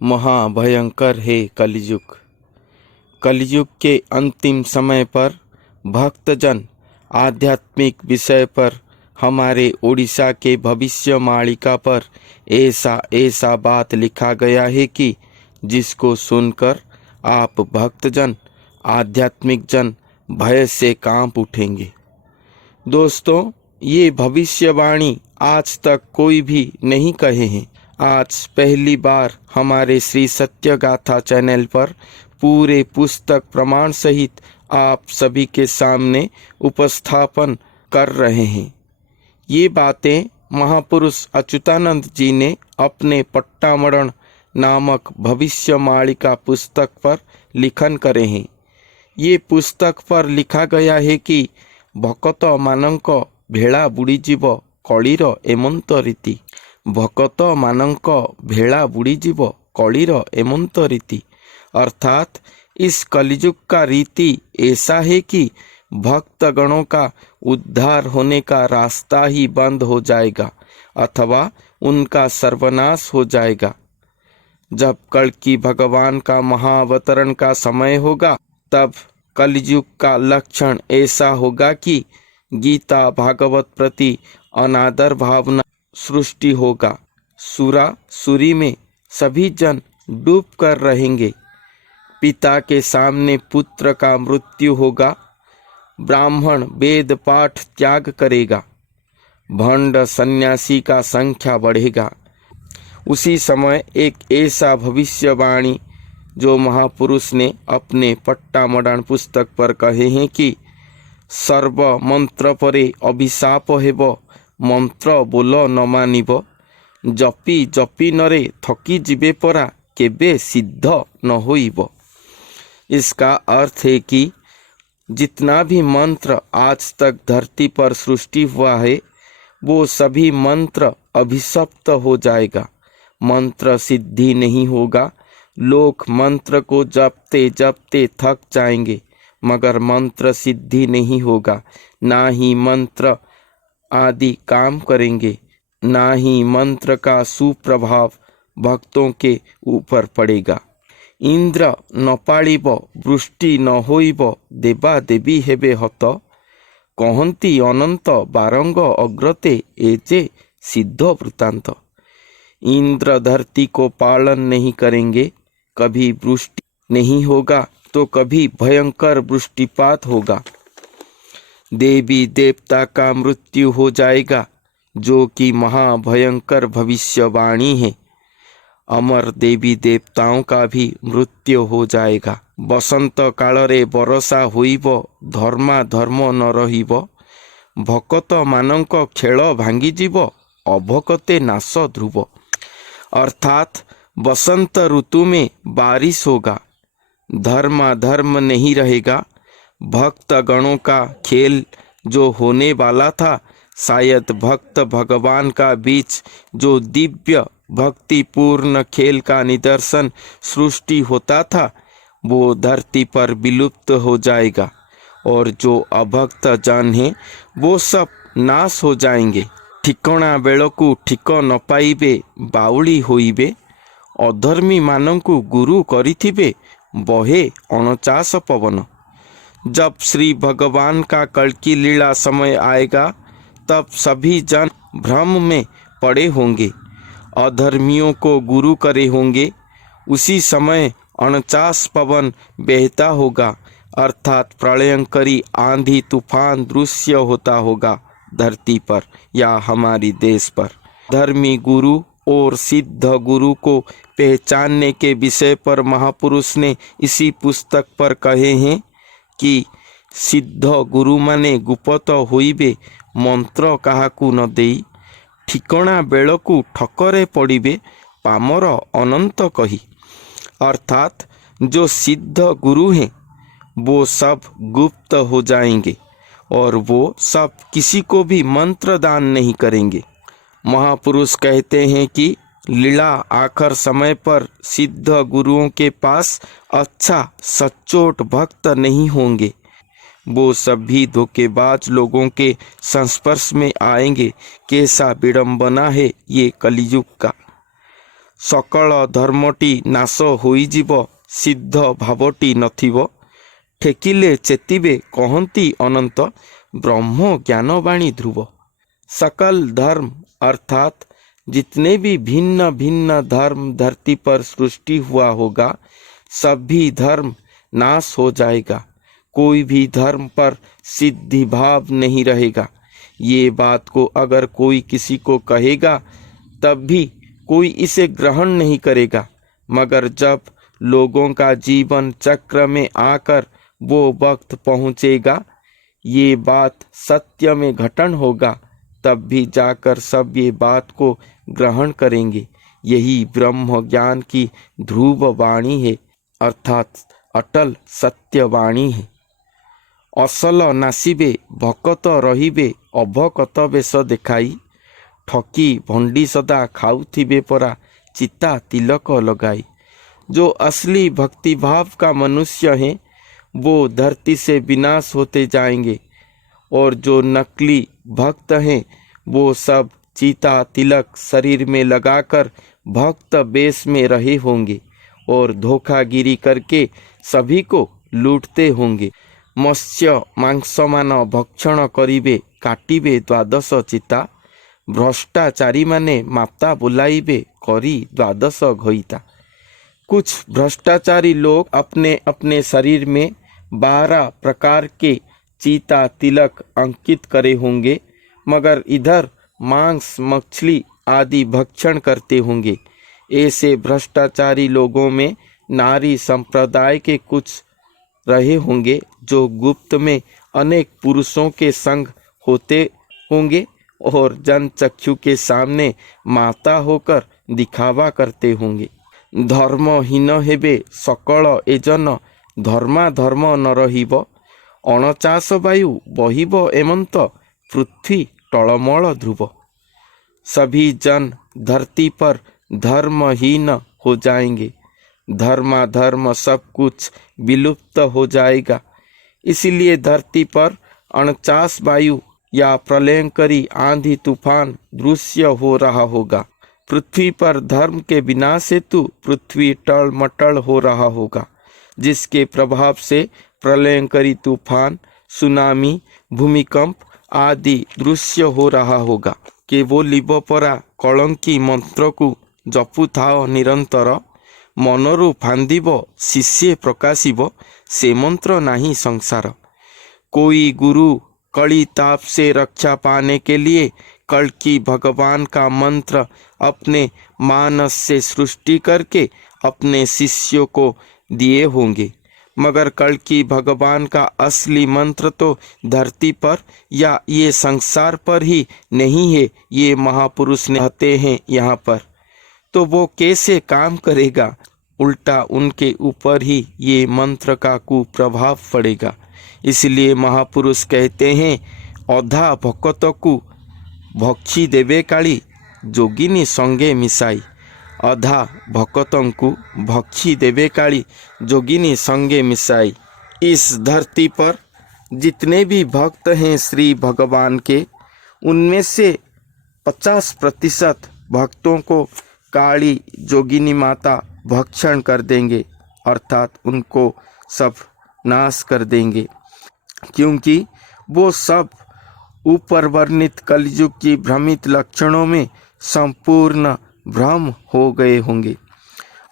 महाभयंकर है कलयुग। कलयुग के अंतिम समय पर भक्तजन आध्यात्मिक विषय पर हमारे उड़ीसा के भविष्य मालिका पर ऐसा बात लिखा गया है कि जिसको सुनकर आप भक्तजन आध्यात्मिक जन भय से कांप उठेंगे। दोस्तों, ये भविष्यवाणी आज तक कोई भी नहीं कहे हैं। आज पहली बार हमारे श्री सत्य गाथा चैनल पर पूरे पुस्तक प्रमाण सहित आप सभी के सामने उपस्थापन कर रहे हैं। ये बातें महापुरुष अच्युतानंद जी ने अपने पट्टामरण नामक भविष्य मालिका पुस्तक पर लिखन करे हैं। ये पुस्तक पर लिखा गया है कि भकत मानक भेड़ा बुड़ीजीव कलीर एमंत रीति। भकत मानक भेड़ा बुड़ीजीव कलीर एमंत रीति अर्थात इस कलियुग का रीति ऐसा है कि भक्तगणों का उद्धार होने का रास्ता ही बंद हो जाएगा अथवा उनका सर्वनाश हो जाएगा। जब कल्कि भगवान का महाअवतरण का समय होगा तब कलयुग का लक्षण ऐसा होगा कि गीता भागवत प्रति अनादर भावना सृष्टि होगा। सुरा सुरी में सभी जन डूब कर रहेंगे। पिता के सामने पुत्र का मृत्यु होगा। ब्राह्मण वेद पाठ त्याग करेगा। भंड सन्यासी का संख्या बढ़ेगा। उसी समय एक ऐसा भविष्यवाणी जो महापुरुष ने अपने पट्टामरण पुस्तक पर कहे हैं कि सर्व मंत्र परे अभिशाप हेब मंत्र बोल न मानिब जपी जपी नरे थकी जिबे परा केबे सिद्ध न होइब। इसका अर्थ है कि जितना भी मंत्र आज तक धरती पर सृष्टि हुआ है वो सभी मंत्र अभिशप्त हो जाएगा। मंत्र सिद्धि नहीं होगा। लोग मंत्र को जपते जपते थक जाएंगे मगर मंत्र सिद्धि नहीं होगा। ना ही मंत्र आदि काम करेंगे, ना ही मंत्र का सुप्रभाव भक्तों के ऊपर पड़ेगा। इंद्र न पालिब वृष्टि न होइब देवा देवी हेबे हत कहंती अनंत बारंग अग्रते एजे सिद्ध वृत्तांत। इंद्र धरती को पालन नहीं करेंगे, कभी वृष्टि नहीं होगा तो कभी भयंकर वृष्टिपात होगा। देवी देवता का मृत्यु हो जाएगा जो कि महाभयंकर भविष्यवाणी है। अमर देवी देवताओं का भी मृत्यु हो जाएगा। बसंत काल रे बरसा होइब धर्मा धर्म न रहिब भकत मानक खेल भांगी जीव अभकते नाश ध्रुव। अर्थात बसंत ऋतु में बारिश होगा, धर्मा धर्म नहीं रहेगा। भक्त गणों का खेल जो होने वाला था, शायद भक्त भगवान का बीच जो दिव्य भक्तिपूर्ण खेल का निदर्शन सृष्टि होता था वो धरती पर विलुप्त हो जाएगा और जो अभक्त जन हैं वो सब नाश हो जाएंगे। ठिकणा बेलकु ठिक न पाइबे बाउली होइबे अधर्मी मानंकु गुरु करिथिबे बहे अणचाश पवन। जब श्री भगवान का कल्कि लीला समय आएगा तब सभी जन भ्रम में पड़े होंगे, अधर्मियों को गुरु करे होंगे। उसी समय 49 पवन बहता होगा अर्थात प्रलयंकरी आंधी तूफान दृश्य होता होगा धरती पर या हमारी देश पर। धर्मी गुरु और सिद्ध गुरु को पहचानने के विषय पर महापुरुष ने इसी पुस्तक पर कहे हैं कि सिद्ध गुरु माने गुप्त होइबे मंत्र काहाकू न देई ठिकणा बेलकु ठकरे पड़िबे पामर अनंत कही। अर्थात जो सिद्ध गुरु हैं वो सब गुप्त हो जाएंगे और वो सब किसी को भी मंत्र दान नहीं करेंगे। महापुरुष कहते हैं कि लीला आखिर समय पर सिद्ध गुरुओं के पास अच्छा सच्चोट भक्त नहीं होंगे। वो सभी धोखेबाज लोगों के संस्पर्श में आएंगे। कैसा विडंबना है ये कलयुग का। सकल धर्मटी नाश होइजिव सिद्ध भावटी नथिव ठेकिले चेतिबे कहती अनंत ब्रह्म ज्ञानवाणी ध्रुव। सकल धर्म अर्थात जितने भी भिन्न भिन्न धर्म धरती पर सृष्टि हुआ होगा सभी धर्म नाश हो जाएगा, कोई भी धर्म पर सिद्धि भाव नहीं रहेगा। ये बात को अगर कोई किसी को कहेगा तब भी कोई इसे ग्रहण नहीं करेगा, मगर जब लोगों का जीवन चक्र में आकर वो वक्त पहुँचेगा, ये बात सत्य में घटन होगा, तब भी जाकर सब ये बात को ग्रहण करेंगे। यही ब्रह्म ज्ञान की ध्रुव वाणी है, अर्थात अटल सत्य वाणी है। असल नासिबे भकत रहिबे अभकत बेश देखाई ठकी भंडी सदा खाउथिबे परा चिता तिलक लगाई। जो असली भक्ति भाव का मनुष्य है वो धरती से विनाश होते जाएंगे, और जो नकली भक्त हैं वो सब चीता तिलक शरीर में लगाकर भक्त बेश में रहे होंगे और धोखागिरी करके सभी को लूटते होंगे। मत्स्य मांसमान भक्षण करिबे काटिबे द्वादश चिता भ्रष्टाचारी माने माता बुलाइबे करी द्वादश घइता। कुछ भ्रष्टाचारी लोग अपने अपने शरीर में 12 प्रकार के चीता तिलक अंकित करे होंगे, मगर इधर मांस मछली आदि भक्षण करते होंगे। ऐसे भ्रष्टाचारी लोगों में नारी संप्रदाय के कुछ रहे होंगे जो गुप्त में अनेक पुरुषों के संग होते होंगे और जनचक्षु के सामने माता होकर दिखावा करते होंगे। धर्महीन हेबे सकल एजन धर्मा धर्म न रहिब 49 वायु बहिब एमंत पृथ्वी टलमल ध्रुव। सभी जन धरती पर धर्महीन हो जाएंगे, धर्माधर्म सब कुछ विलुप्त हो जाएगा। इसलिए धरती पर 49 वायु या प्रलयंकरी आंधी तूफान दृश्य हो रहा होगा। पृथ्वी पर धर्म के विनाश हेतु पृथ्वी टल मटल हो रहा होगा, जिसके प्रभाव से प्रलयंकरी तूफान सुनामी भूमिकंप आदि दृश्य हो रहा होगा। केवलिब परा कलंकी मंत्र को जपुथाओ निरंतर मनरु फांदिब शिष्य प्रकाशिब से मंत्र नहीं संसार। कोई गुरु कली ताप से रक्षा पाने के लिए कल्कि भगवान का मंत्र अपने मानस से सृष्टि करके अपने शिष्यों को दिए होंगे, मगर कल्कि भगवान का असली मंत्र तो धरती पर या ये संसार पर ही नहीं है। ये महापुरुष कहते हैं यहाँ पर, तो वो कैसे काम करेगा? उल्टा उनके ऊपर ही ये मंत्र का कुप्रभाव पड़ेगा। इसलिए महापुरुष कहते हैं, अधा भक्त को भक्षी देवे काली जोगिनी संगे मिसाई। अधा भक्तों को भक्षी देवे काली जोगिनी संगे मिसाई। इस धरती पर जितने भी भक्त हैं श्री भगवान के, उनमें से 50% भक्तों को काली जोगिनी माता भक्षण कर देंगे, अर्थात उनको सब नाश कर देंगे, क्योंकि वो सब ऊपर वर्णित कलयुग की भ्रमित लक्षणों में संपूर्ण भ्रम हो गए होंगे।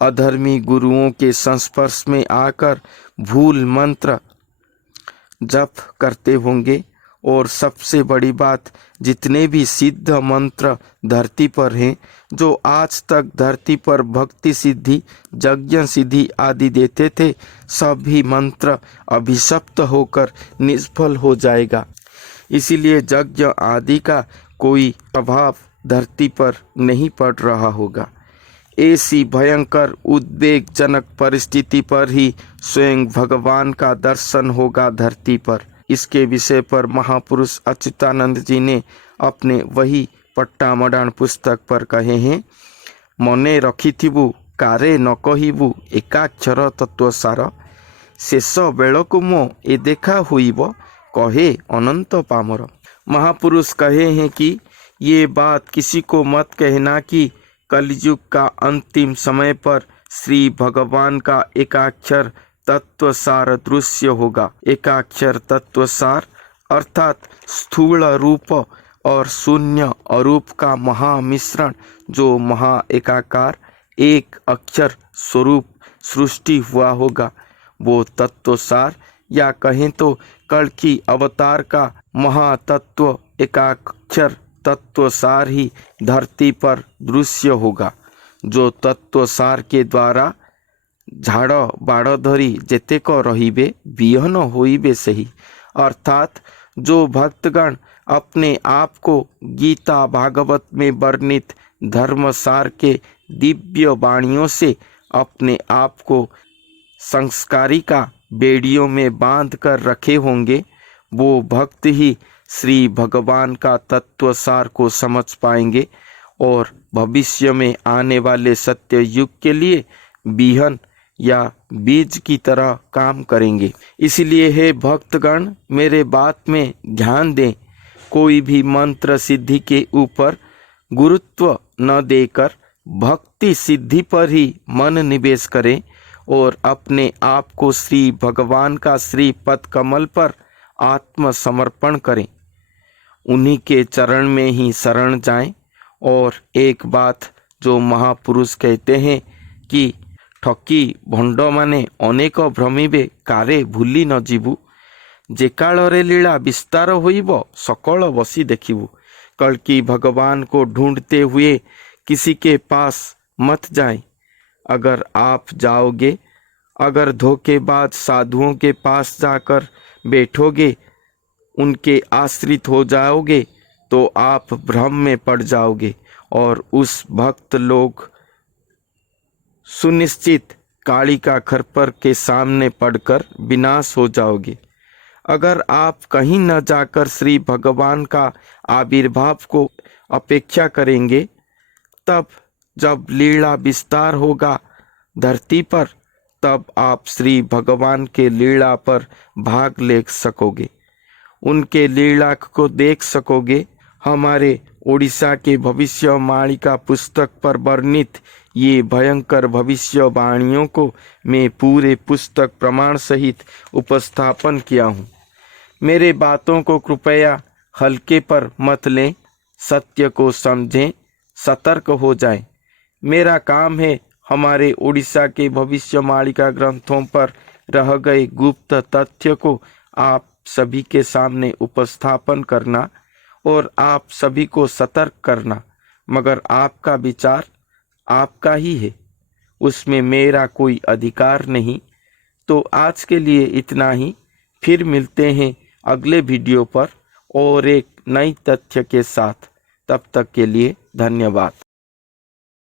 अधर्मी गुरुओं के संस्पर्श में आकर भूल मंत्र जप करते होंगे, और सबसे बड़ी बात, जितने भी सिद्ध मंत्र धरती पर हैं, जो आज तक धरती पर भक्ति सिद्धि यज्ञ सिद्धि आदि देते थे, सभी मंत्र अभिशप्त होकर निष्फल हो जाएगा। इसीलिए यज्ञ आदि का कोई प्रभाव धरती पर नहीं पड़ रहा होगा। ऐसी भयंकर उद्वेगजनक परिस्थिति पर ही स्वयं भगवान का दर्शन होगा धरती पर। इसके विषय पर महापुरुष अच्युतानंद जी ने अपने वही पट्टा मडाण पुस्तक पर कहे हैं, मने रखिथिबु कारे न कहिबु एकाक्षर तत्वसार शेष बेलकु मो ए देखा हुईब कहे अनंत पामर। महापुरुष कहे हैं कि ये बात किसी को मत कहना कि कलयुग का अंतिम समय पर श्री भगवान का एकाक्षर तत्व सार दृश्य होगा। एकाक्षर तत्व सार अर्थात स्थूल रूप और शून्य अरूप का महामिश्रण, जो महा एकाकार एक अक्षर स्वरूप सृष्टि हुआ होगा, वो तत्व सार या कहें तो कल्कि अवतार का महातत्व एकाक्षर तत्व सार ही धरती पर दृश्य होगा। जो तत्व सार के द्वारा झाड़ बाड़ धरी जेतेक रहिबे विहन होइबे सही, अर्थात जो भक्तगण अपने आप को गीता भागवत में वर्णित धर्मसार के दिव्य वाणियों से अपने आप को संस्कारिका बेड़ियों में बांध कर रखे होंगे, वो भक्त ही श्री भगवान का तत्वसार को समझ पाएंगे और भविष्य में आने वाले सत्य युग के लिए बिहन या बीज की तरह काम करेंगे। इसलिए हे भक्तगण, मेरे बात में ध्यान दें। कोई भी मंत्र सिद्धि के ऊपर गुरुत्व न देकर भक्ति सिद्धि पर ही मन निवेश करें और अपने आप को श्री भगवान का श्री पद कमल पर आत्मसमर्पण करें। उन्हीं के चरण में ही शरण जाएं। और एक बात जो महापुरुष कहते हैं कि ठकी भंड माने अनेक भ्रमिबे कारे भूली न जीवु, जे कालरे लीला विस्तार होइब सकल बसी देखिबु। कल्कि भगवान को ढूंढते हुए किसी के पास मत जाएं। अगर आप जाओगे, अगर धोखेबाज साधुओं के पास जाकर बैठोगे, उनके आश्रित हो जाओगे, तो आप भ्रम में पड़ जाओगे और उस भक्त लोग सुनिश्चित कालिका खरपर के सामने पड़कर विनाश हो जाओगे। अगर आप कहीं न जाकर श्री भगवान का आविर्भाव को अपेक्षा करेंगे, तब जब लीला विस्तार होगा धरती पर, तब आप श्री भगवान के लीला पर भाग ले सकोगे, उनके लीला को देख सकोगे। हमारे ओडिशा के भविष्यवाणिका पुस्तक पर वर्णित ये भयंकर भविष्यवाणियों को मैं पूरे पुस्तक प्रमाण सहित उपस्थापन किया हूँ। मेरे बातों को कृपया हल्के पर मत लें, सत्य को समझें, सतर्क हो जाएं। मेरा काम है हमारे ओडिशा के भविष्यवाणिका ग्रंथों पर रह गए गुप्त तथ्य को आप सभी के सामने उपस्थापन करना और आप सभी को सतर्क करना, मगर आपका विचार आपका ही है, उसमें मेरा कोई अधिकार नहीं। तो आज के लिए इतना ही। फिर मिलते हैं अगले वीडियो पर और एक नई तथ्य के साथ। तब तक के लिए धन्यवाद।